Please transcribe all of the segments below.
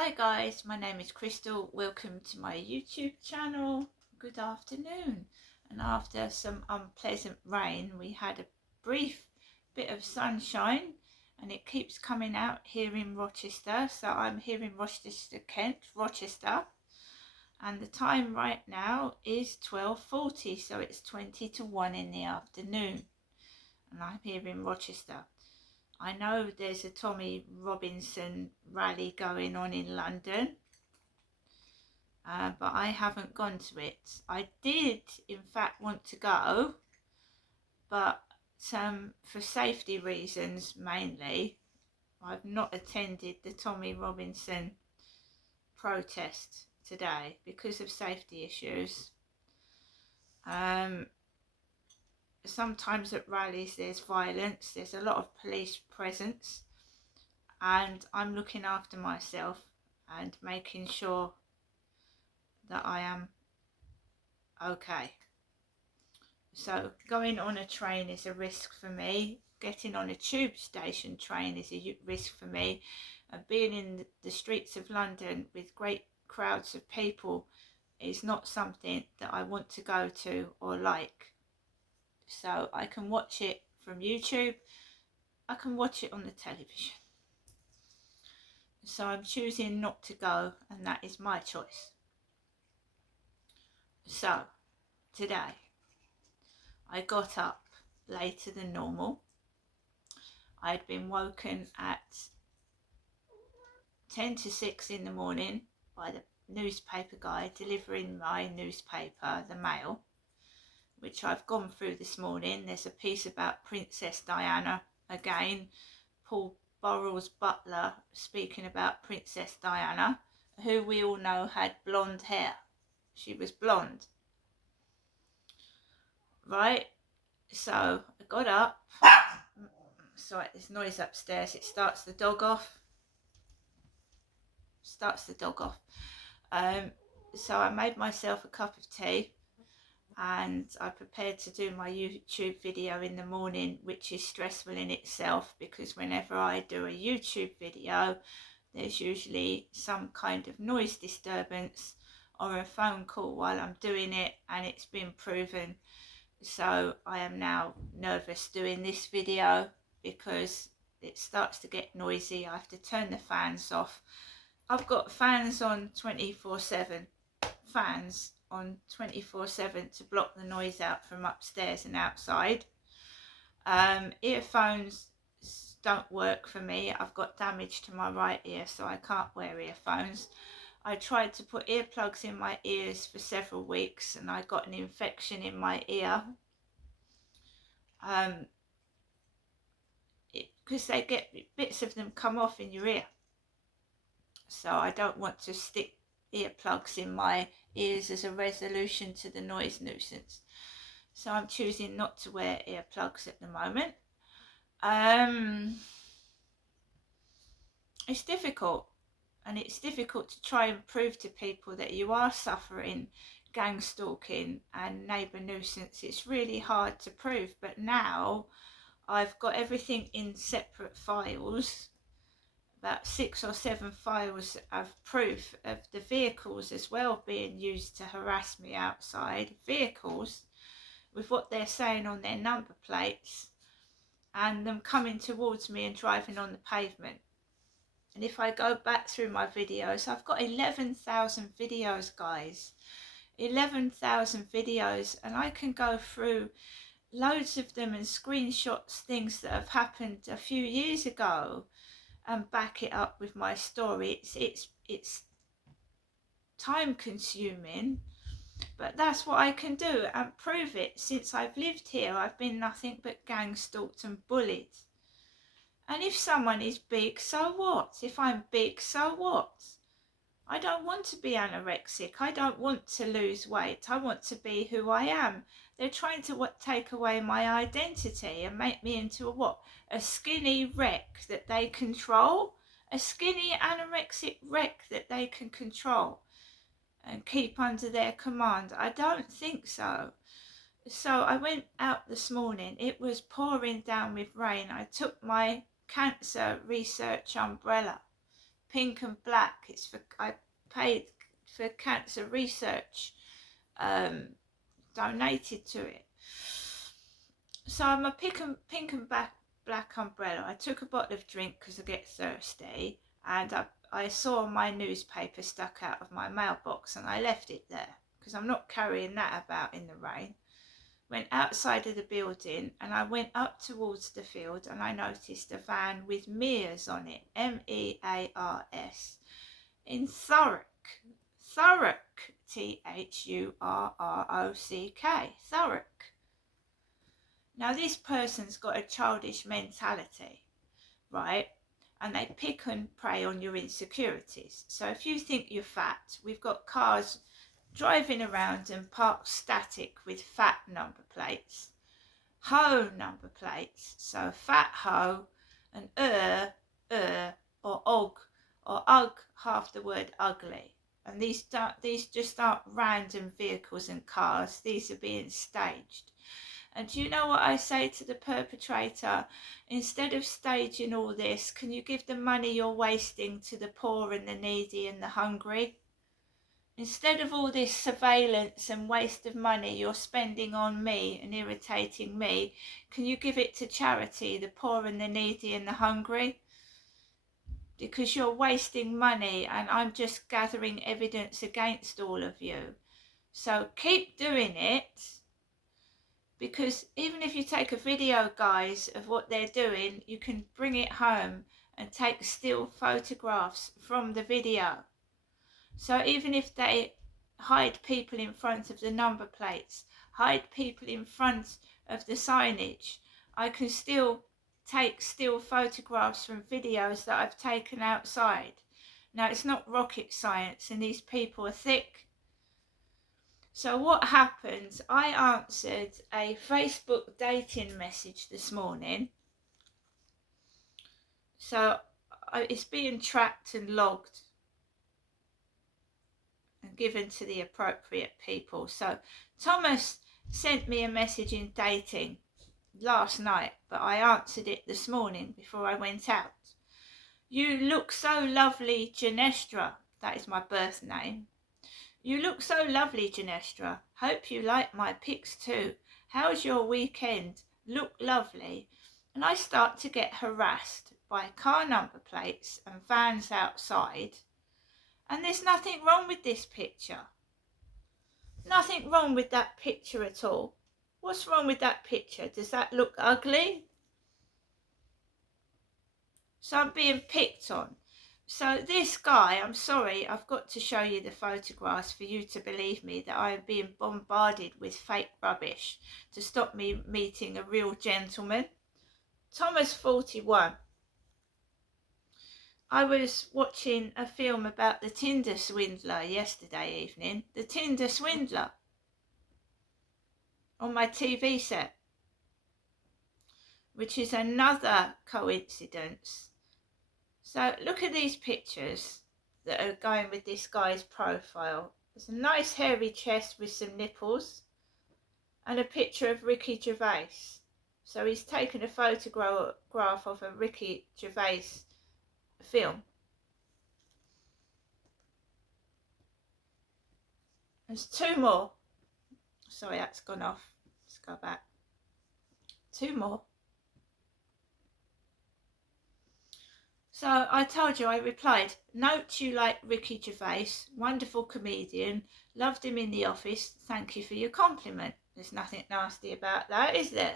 Hi guys, my name is Crystal. Welcome to my YouTube channel. Good afternoon. And after some unpleasant rain, we had a brief bit of sunshine and it keeps coming out here in Rochester. So I'm here in Rochester, Kent, Rochester. And the time right now is 12:40, so it's 20 to 1 in the afternoon. And I'm here in Rochester. I know there's a Tommy Robinson rally going on in London, but I haven't gone to it. I did, in fact, want to go, but for safety reasons mainly, I've not attended the Tommy Robinson protest today because of safety issues. Sometimes at rallies there's violence, there's a lot of police presence, and I'm looking after myself and making sure that I am okay. So going on a train is a risk for me. Getting on a tube station train is a risk for me. And being in the streets of London with great crowds of people is not something that I want to go to or like. So I can watch it from YouTube. I can watch it on the television. So I'm choosing not to go, and that is my choice. So today I got up later than normal. I'd been woken at 10 to 6 in the morning by the newspaper guy delivering my newspaper, the Mail, which I've gone through this morning. There's a piece about Princess Diana again. Paul Burrell's butler speaking about Princess Diana, who we all know had blonde hair. She was blonde. Right? So I got up. Sorry, there's noise upstairs. It starts the dog off. So I made myself a cup of tea and I prepared to do my YouTube video in the morning, which is stressful in itself because whenever I do a YouTube video, there's usually some kind of noise disturbance or a phone call while I'm doing it, and it's been proven. So I am now nervous doing this video because it starts to get noisy. I have to turn the fans off. I've got fans on 24/7, fans on 24/7 to block the noise out from upstairs and outside. Earphones don't work for me. I've got damage to my right ear, so I can't wear earphones. I tried to put earplugs in my ears for several weeks and I got an infection in my ear. Because they get bits of them come off in your ear. So I don't want to stick earplugs in my ears as a resolution to the noise nuisance. So I'm choosing not to wear earplugs at the moment. It's difficult, and it's difficult to try and prove to people that you are suffering gang stalking and neighbour nuisance. It's really hard to prove, but now I've got everything in separate files, about 6 or 7 files of proof of the vehicles as well being used to harass me outside, vehicles with what they're saying on their number plates and them coming towards me and driving on the pavement. And if I go back through my videos, I've got 11,000 videos, guys. 11,000 videos, and I can go through loads of them and screenshots things that have happened a few years ago and back it up with my story. It's time consuming, but that's what I can do and prove it. Since I've lived here, I've been nothing but gang stalked and bullied. And if someone is big, so what? If I'm big, so what? I don't want to be anorexic. I don't want to lose weight. I want to be who I am. They're trying to take away my identity and make me into a skinny wreck that they control. A skinny anorexic wreck that they can control and keep under their command. I don't think so. So I went out this morning. It was pouring down with rain. I took my cancer research umbrella Pink and Black. It's for, I paid for cancer research, donated to it. So I'm a pink and black umbrella. I took a bottle of drink because I get thirsty, and I saw my newspaper stuck out of my mailbox, and I left it there because I'm not carrying that about in the rain. Went outside of the building, and I went up towards the field, and I noticed a van with Mears on it, MEARS, in Thurrock, THURROCK, Thurrock. Now this person's got a childish mentality, right? And they pick and prey on your insecurities. So if you think you're fat, we've got cars driving around and parked static with fat number plates, ho number plates. So fat ho and or og, half the word ugly. And these just aren't random vehicles and cars. These are being staged. And do you know what I say to the perpetrator? Instead of staging all this, can you give the money you're wasting to the poor and the needy and the hungry? Instead of all this surveillance and waste of money you're spending on me and irritating me, can you give it to charity, the poor and the needy and the hungry? Because you're wasting money and I'm just gathering evidence against all of you. So keep doing it, because even if you take a video, guys, of what they're doing, you can bring it home and take still photographs from the video. So even if they hide people in front of the number plates, hide people in front of the signage, I can still take still photographs from videos that I've taken outside. Now, it's not rocket science, and these people are thick. So what happened, I answered a Facebook dating message this morning. So it's being tracked and logged and given to the appropriate people. So Thomas sent me a message in dating last night, but I answered it this morning before I went out. You look so lovely, Janestra. That is my birth name. You look so lovely, Janestra. Hope you like my pics too. How's your weekend? Look lovely. And I start to get harassed by car number plates and vans outside. And there's nothing wrong with this picture. Nothing wrong with that picture at all. What's wrong with that picture? Does that look ugly? So I'm being picked on. So this guy, I'm sorry, I've got to show you the photographs for you to believe me that I am being bombarded with fake rubbish to stop me meeting a real gentleman. Thomas, 41. I was watching a film about the Tinder swindler yesterday evening. The Tinder swindler. On my TV set. Which is another coincidence. So look at these pictures that are going with this guy's profile. There's a nice hairy chest with some nipples. And a picture of Ricky Gervais. So he's taken a photograph of a Ricky Gervais film. There's two more. Sorry, that's gone off. Let's go back. Two more. So I told you, I replied, note you like Ricky Gervais, wonderful comedian, loved him in The Office, thank you for your compliment. There's nothing nasty about that, is there?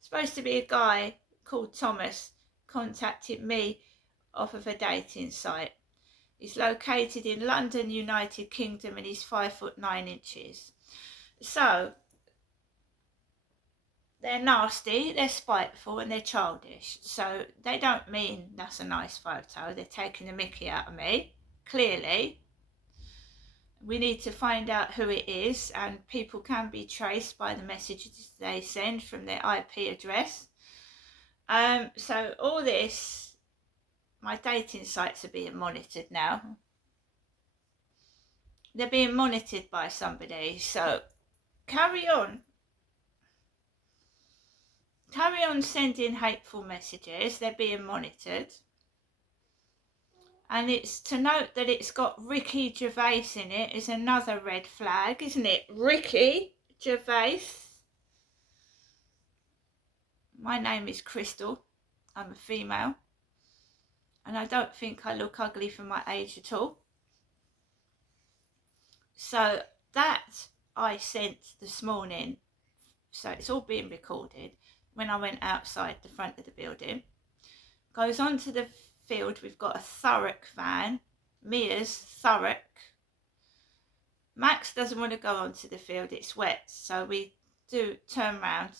Supposed to be a guy called Thomas contacted me off of a dating site. He's located in London, United Kingdom, and he's 5'9". So they're nasty, they're spiteful, and they're childish. So they don't mean that's a nice photo. They're taking the mickey out of me, clearly. We need to find out who it is, and people can be traced by the messages they send from their IP address. So all this, my dating sites are being monitored now. They're being monitored by somebody, so carry on. Carry on sending hateful messages, they're being monitored. And it's to note that it's got Ricky Gervais in it is another red flag, isn't it? Ricky Gervais. My name is Crystal. I'm a female. And I don't think I look ugly for my age at all. So that I sent this morning. So it's all being recorded when I went outside the front of the building. Goes onto the field. We've got a Thurrock van, Mia's Thurrock. Max doesn't want to go onto the field, it's wet, so we do turn round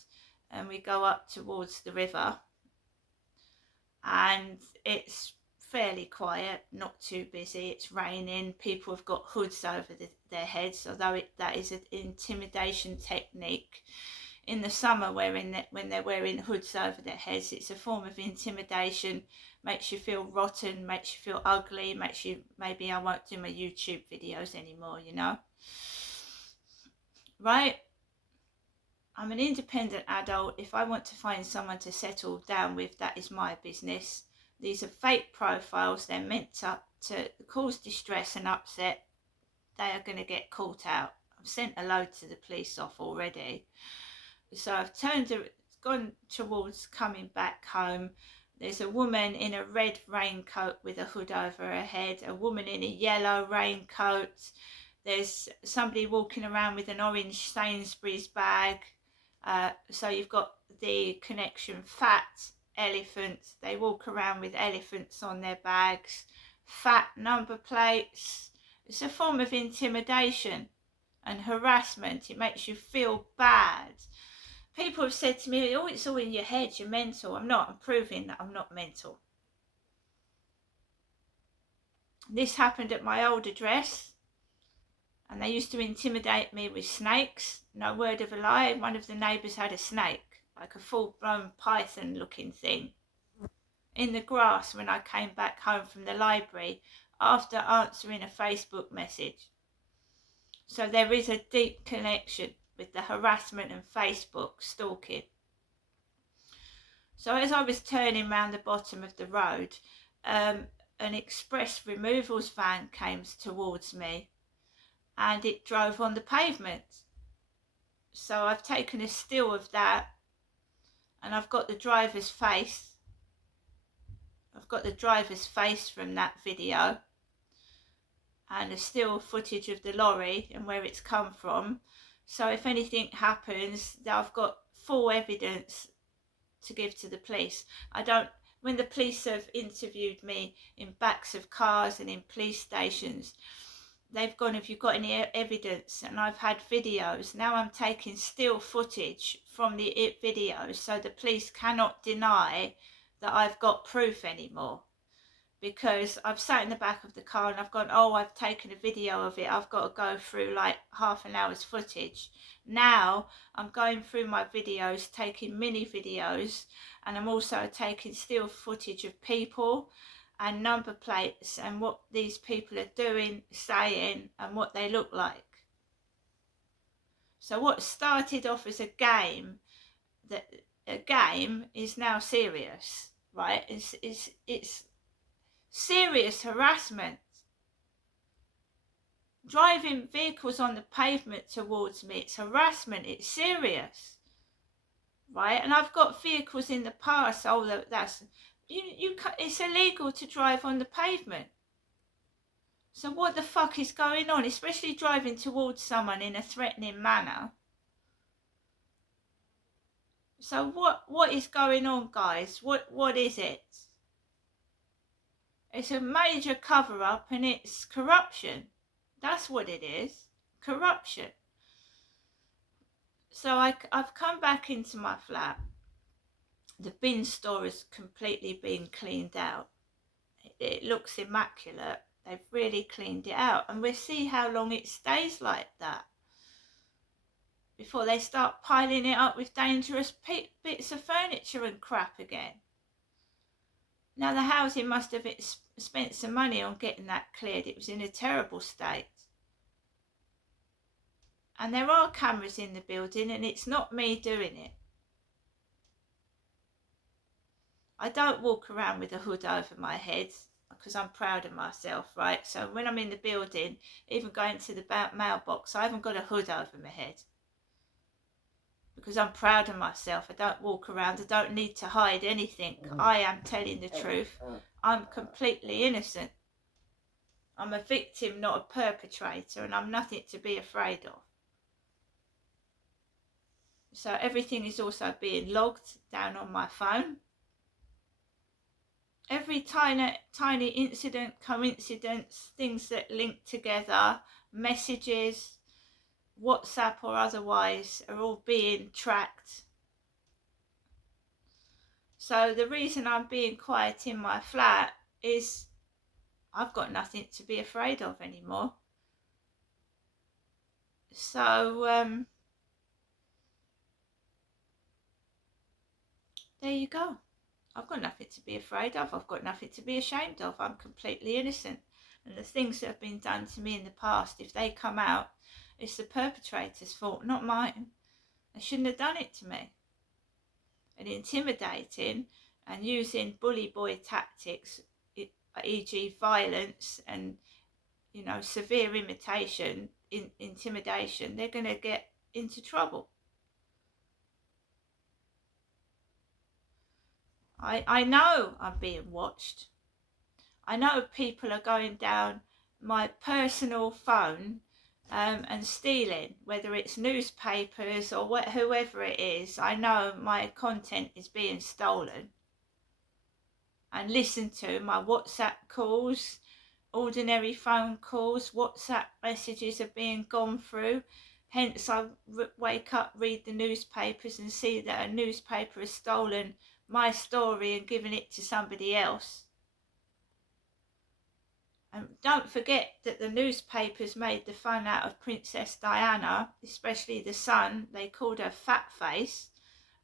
and we go up towards the river, and it's fairly quiet, not too busy. It's raining, people have got hoods over their heads, although that is an intimidation technique. In the summer, when they're wearing hoods over their heads, it's a form of intimidation. Makes you feel rotten, makes you feel ugly, makes you, maybe I won't do my YouTube videos anymore, you know. Right? I'm an independent adult. If I want to find someone to settle down with, that is my business. These are fake profiles. They're meant to cause distress and upset. They are going to get caught out. I've sent a load to the police off already. So I've gone towards coming back home. There's a woman in a red raincoat with a hood over her head, a woman in a yellow raincoat. There's somebody walking around with an orange Sainsbury's bag. So you've got the connection, fat elephant. They walk around with elephants on their bags, fat number plates. It's a form of intimidation and harassment. It makes you feel bad. People have said to me, oh, it's all in your head, you're mental. I'm not. I'm proving that I'm not mental. This happened at my old address, and they used to intimidate me with snakes. No word of a lie. One of the neighbours had a snake, like a full-blown python-looking thing, in the grass when I came back home from the library after answering a Facebook message. So there is a deep connection with the harassment and Facebook stalking. So as I was turning round the bottom of the road, an express removals van came towards me, and it drove on the pavement. So I've taken a still of that, and I've got the driver's face. I've got the driver's face from that video, and a still footage of the lorry and where it's come from. So if anything happens, I've got full evidence to give to the police. When the police have interviewed me in backs of cars and in police stations, they've gone, have you got any evidence? And I've had videos. Now I'm taking still footage from the videos, so the police cannot deny that I've got proof anymore. Because I've sat in the back of the car and I've gone, oh, I've taken a video of it. I've got to go through like half an hour's footage. Now I'm going through my videos, taking mini videos, and I'm also taking still footage of people and number plates and what these people are doing, saying, and what they look like. So what started off as a game is now serious, right? It's serious harassment. Driving vehicles on the pavement towards me, it's harassment, it's serious, right? And I've got vehicles in the past, it's illegal to drive on the pavement. So what the fuck is going on, especially driving towards someone in a threatening manner? So what is going on, guys? What is it? It's a major cover-up, and it's corruption. That's what it is. Corruption. So I've come back into my flat. The bin store has completely been cleaned out. It looks immaculate. They've really cleaned it out. And we'll see how long it stays like that before they start piling it up with dangerous bits of furniture and crap again. Now, the housing must have spent some money on getting that cleared. It was in a terrible state. And there are cameras in the building, and it's not me doing it. I don't walk around with a hood over my head. because I'm proud of myself, right? So when I'm in the building, even going to the mailbox, I haven't got a hood over my head because I'm proud of myself. I don't walk around, I don't need to hide anything. I am telling the truth. I'm completely innocent. I'm a victim, not a perpetrator, and I'm nothing to be afraid of. So everything is also being logged down on my phone. Every tiny incident, coincidence, things that link together, messages, WhatsApp or otherwise, are all being tracked. So the reason I'm being quiet in my flat is I've got nothing to be afraid of anymore. So there you go. I've got nothing to be afraid of. I've got nothing to be ashamed of. I'm completely innocent. And the things that have been done to me in the past, if they come out, it's the perpetrator's fault, not mine. They shouldn't have done it to me. And intimidating and using bully boy tactics, e.g. violence and, severe intimidation, they're going to get into trouble. I know I'm being watched. I know people are going down my personal phone and stealing, whether it's newspapers or whoever it is. I know my content is being stolen and listened to. My WhatsApp calls, ordinary phone calls, WhatsApp messages are being gone through. Hence I wake up, read the newspapers and see that a newspaper has stolen my story and given it to somebody else. And don't forget that the newspapers made the fun out of Princess Diana, especially the Sun. They called her Fat Face.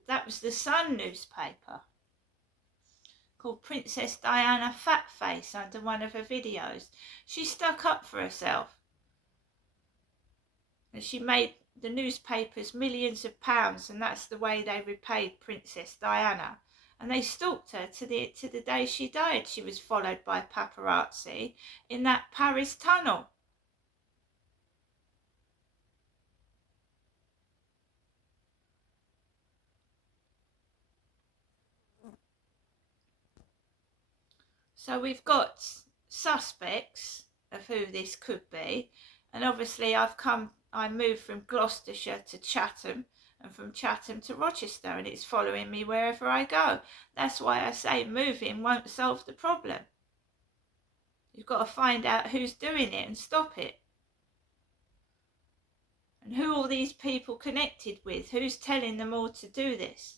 That was the Sun newspaper, called Princess Diana Fat Face under one of her videos. She stuck up for herself. And she made the newspapers millions of pounds, and that's the way they repaid Princess Diana. And they stalked her to the day she died. She was followed by paparazzi in that Paris tunnel. So we've got suspects of who this could be. And obviously I moved from Gloucestershire to Chatham, and from Chatham to Rochester, and it's following me wherever I go. That's why I say moving won't solve the problem. You've got to find out who's doing it and stop it. And who all these people connected with, who's telling them all to do this.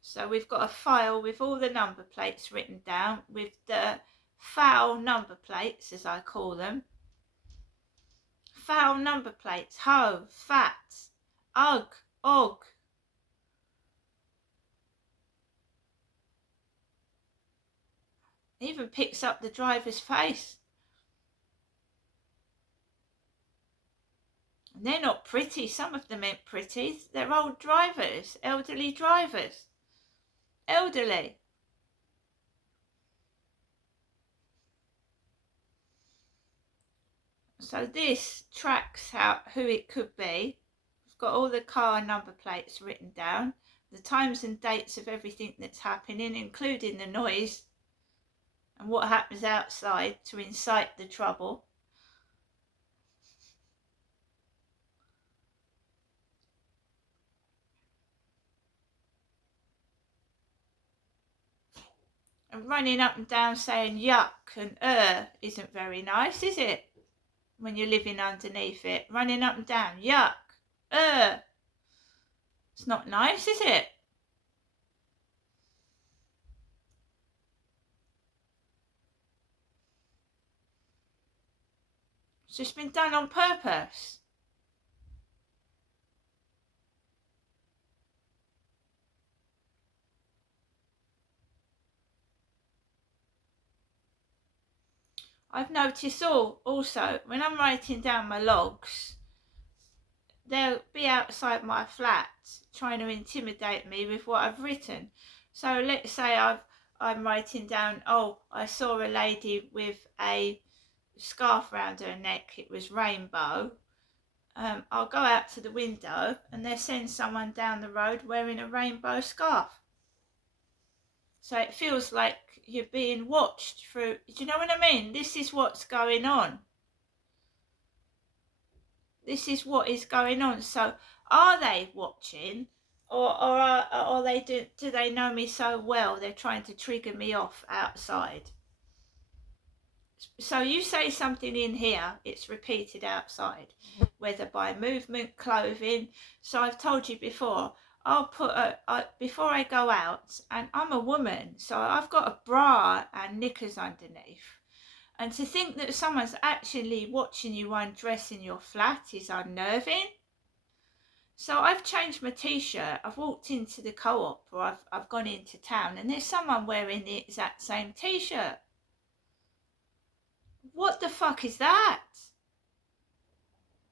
So we've got a file with all the number plates written down, with the foul number plates, as I call them. Foul number plates: ho, fat, ugh, og. Even picks up the driver's face. And they're not pretty. Some of them ain't pretty. They're old drivers, elderly drivers. Elderly. So this tracks out who it could be. We've got all the car number plates written down, the times and dates of everything that's happening, including the noise and what happens outside to incite the trouble. And running up and down saying yuck and isn't very nice, is it? When you're living underneath it, running up and down, yuck, it's not nice, is it? It's just been done on purpose. I've noticed also when I'm writing down my logs, they'll be outside my flat trying to intimidate me with what I've written. So let's say I've I'm writing down, oh, I saw a lady with a scarf around her neck, it was rainbow. I'll go out to the window and they'll send someone down the road wearing a rainbow scarf. So it feels like you're being watched through, do you know what I mean? This is what's going on. This is what is going on. So are they watching, or are they, do they know me so well they're trying to trigger me off outside? So you say something in here, it's repeated outside, whether by movement, clothing. So I've told you before, I'll put before I go out, and I'm a woman, so I've got a bra and knickers underneath. And to think that someone's actually watching you undress in your flat is unnerving. So I've changed my t-shirt, I've walked into the Co-op, or I've gone into town, and there's someone wearing the exact same t-shirt. What the fuck is that?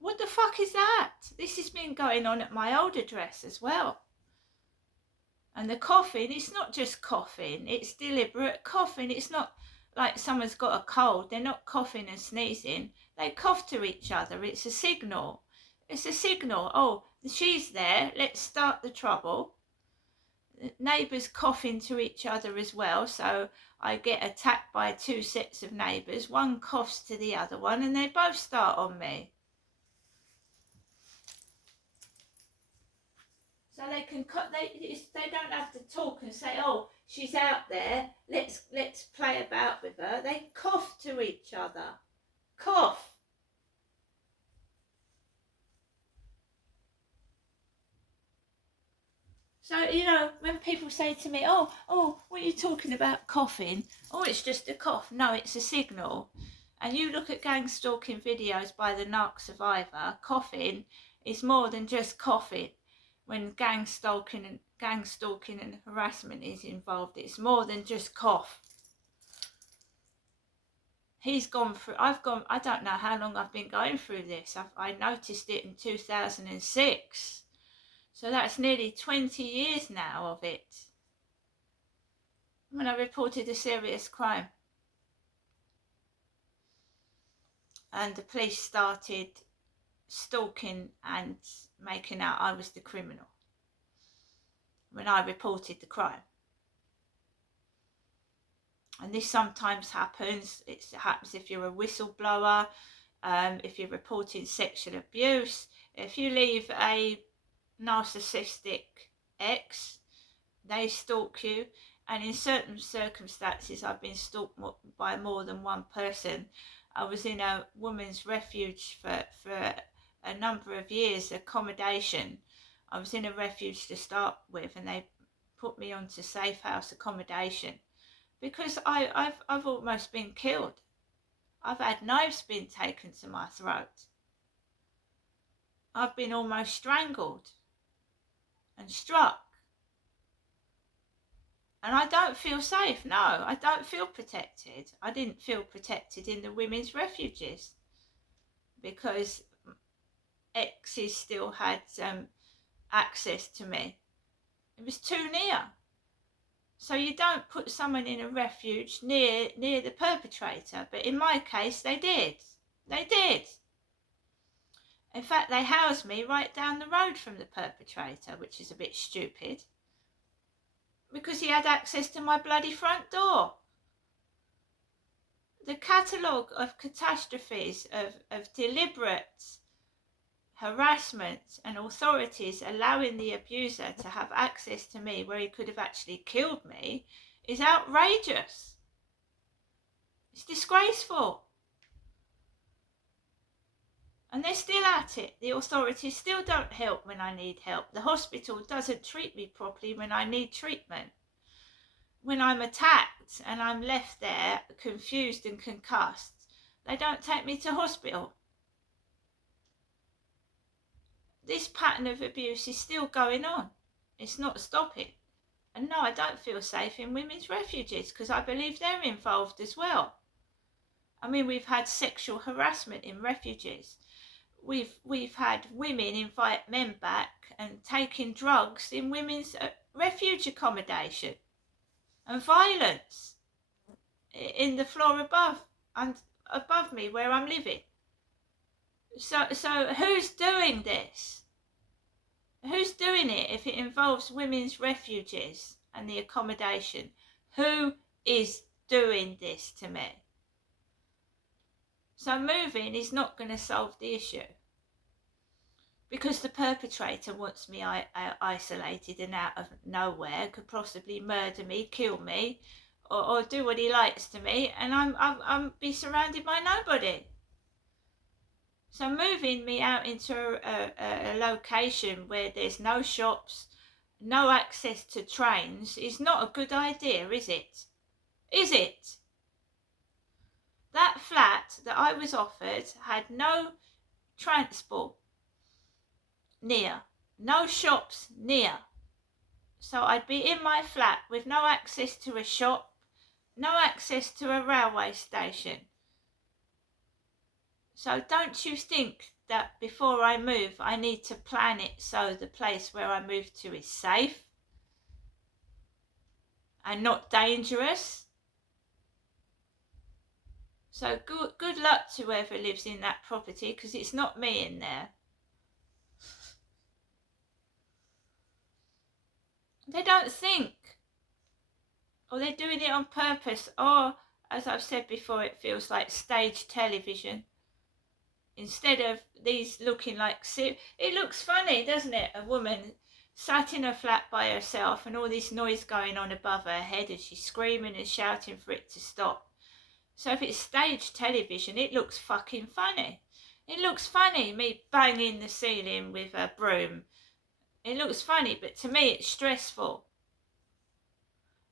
What the fuck is that? This has been going on at my old address as well. And the coughing, it's not just coughing, it's deliberate coughing. It's not like someone's got a cold. They're not coughing and sneezing. They cough to each other. It's a signal. It's a signal. Oh, she's there. Let's start the trouble. Neighbours coughing to each other as well. So I get attacked by two sets of neighbours. One coughs to the other one and they both start on me. So they can they don't have to talk and say, oh, she's out there, let's play about with her. They cough to each other. Cough. So, you know, when people say to me, oh, what are you talking about coughing? Oh, it's just a cough. No, it's a signal. And you look at gang stalking videos by the narc survivor, coughing is more than just coughing. When gang stalking and harassment is involved, it's more than just cough. He's gone through, I don't know how long I've been going through this. I noticed it in 2006. So that's nearly 20 years now of it. When I reported a serious crime. And the police started stalking and making out I was the criminal when I reported the crime. And this sometimes happens. It happens if you're a whistleblower, if you're reporting sexual abuse, if you leave a narcissistic ex, they stalk you. And in certain circumstances, I've been stalked by more than one person. I was in a women's refuge for a number of years, accommodation. I was in a refuge to start with, and they put me onto safe house accommodation because I've almost been killed. I've had knives being taken to my throat. I've been almost strangled and struck. And I don't feel safe. No, I don't feel protected. I didn't feel protected in the women's refuges because exes still had access to me. It was too near. So you don't put someone in a refuge near the perpetrator. But in my case, they did. They did. In fact, they housed me right down the road from the perpetrator, which is a bit stupid. Because he had access to my bloody front door. The catalogue of catastrophes, of deliberate harassment and authorities allowing the abuser to have access to me where he could have actually killed me is outrageous. It's disgraceful. And they're still at it. The authorities still don't help when I need help. The hospital doesn't treat me properly when I need treatment. When I'm attacked and I'm left there confused and concussed, they don't take me to hospital. This pattern of abuse is still going on. It's not stopping. And no, I don't feel safe in women's refuges because I believe they're involved as well. I mean, we've had sexual harassment in refuges. We've had women invite men back and taking drugs in women's refuge accommodation. and violence in the floor above and above me where I'm living. So who's doing this? Who's doing it if it involves women's refuges and the accommodation? Who is doing this to me? So moving is not going to solve the issue, because the perpetrator wants me isolated and out of nowhere, could possibly murder me, kill me, or do what he likes to me, and I'm be surrounded by nobody. So moving me out into a location where there's no shops, no access to trains is not a good idea, is it? Is it? That flat that I was offered had no transport near, no shops near. So I'd be in my flat with no access to a shop, no access to a railway station. So don't you think that before I move, I need to plan it so the place where I move to is safe and not dangerous? So good luck to whoever lives in that property, because it's not me in there. They don't think, or they're doing it on purpose, or, as I've said before, it feels like stage television. Instead of these looking like... It looks funny, doesn't it? A woman sat in her flat by herself and all this noise going on above her head as she's screaming and shouting for it to stop. So if it's stage television, it looks fucking funny. It looks funny, me banging the ceiling with a broom. It looks funny, but to me it's stressful.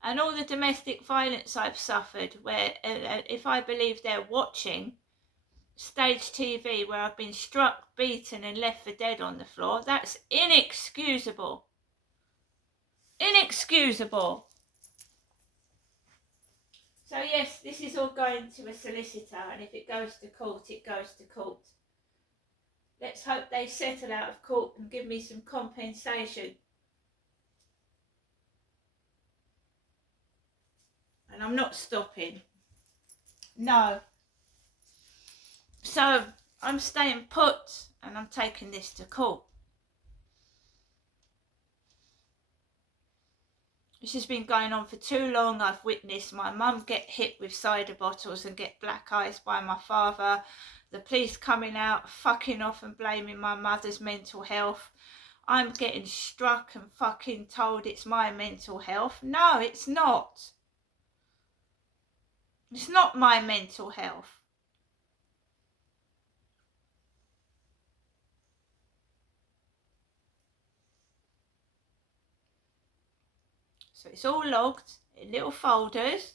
And all the domestic violence I've suffered, where if I believe they're watching stage TV, where I've been struck, beaten and left for dead on the floor, that's inexcusable. Inexcusable. So yes, this is all going to a solicitor, and if it goes to court, it goes to court. Let's hope they settle out of court and give me some compensation. And I'm not stopping. No. So I'm staying put, and I'm taking this to court. This has been going on for too long. I've witnessed my mum get hit with cider bottles and get black eyes by my father. The police coming out, fucking off and blaming my mother's mental health. I'm getting struck and fucking told it's my mental health. No, it's not. It's not my mental health. So it's all logged in little folders,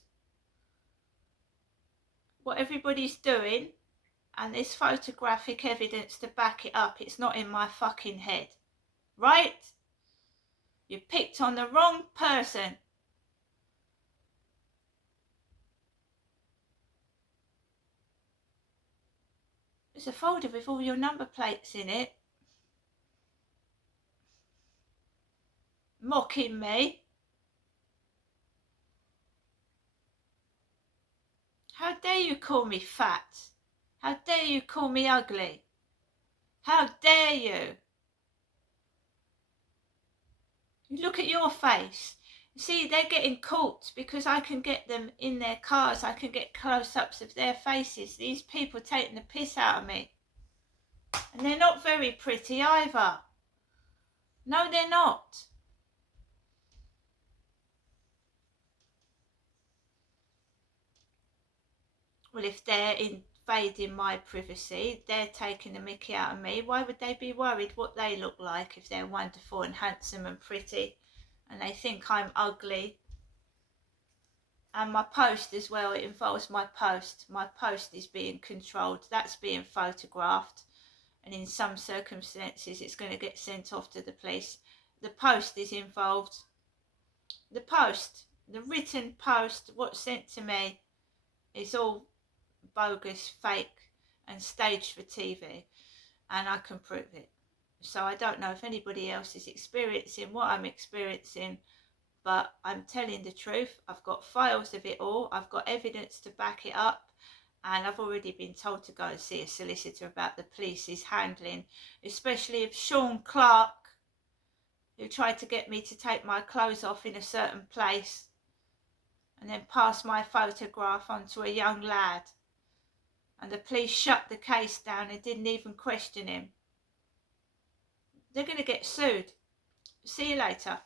what everybody's doing, and there's photographic evidence to back it up. It's not in my fucking head. Right? You picked on the wrong person. There's a folder with all your number plates in it. Mocking me. How dare you call me fat? How dare you call me ugly? How dare you? You look at your face. See, they're getting caught because I can get them in their cars. I can get close-ups of their faces. These people taking the piss out of me. And they're not very pretty either. No, they're not. Well, if they're invading my privacy, they're taking the mickey out of me, why would they be worried what they look like if they're wonderful and handsome and pretty and they think I'm ugly? And my post as well, it involves my post. My post is being controlled. That's being photographed. And in some circumstances, it's going to get sent off to the police. The post is involved. The post, the written post, what's sent to me, is all bogus, fake and staged for TV, and I can prove it. So I don't know if anybody else is experiencing what I'm experiencing, but I'm telling the truth. I've got files of it all. I've got evidence to back it up. And I've already been told to go and see a solicitor about the police's handling, especially of Sean Clark, who tried to get me to take my clothes off in a certain place and then pass my photograph on to a young lad. And the police shut the case down and didn't even question him. They're going to get sued. See you later.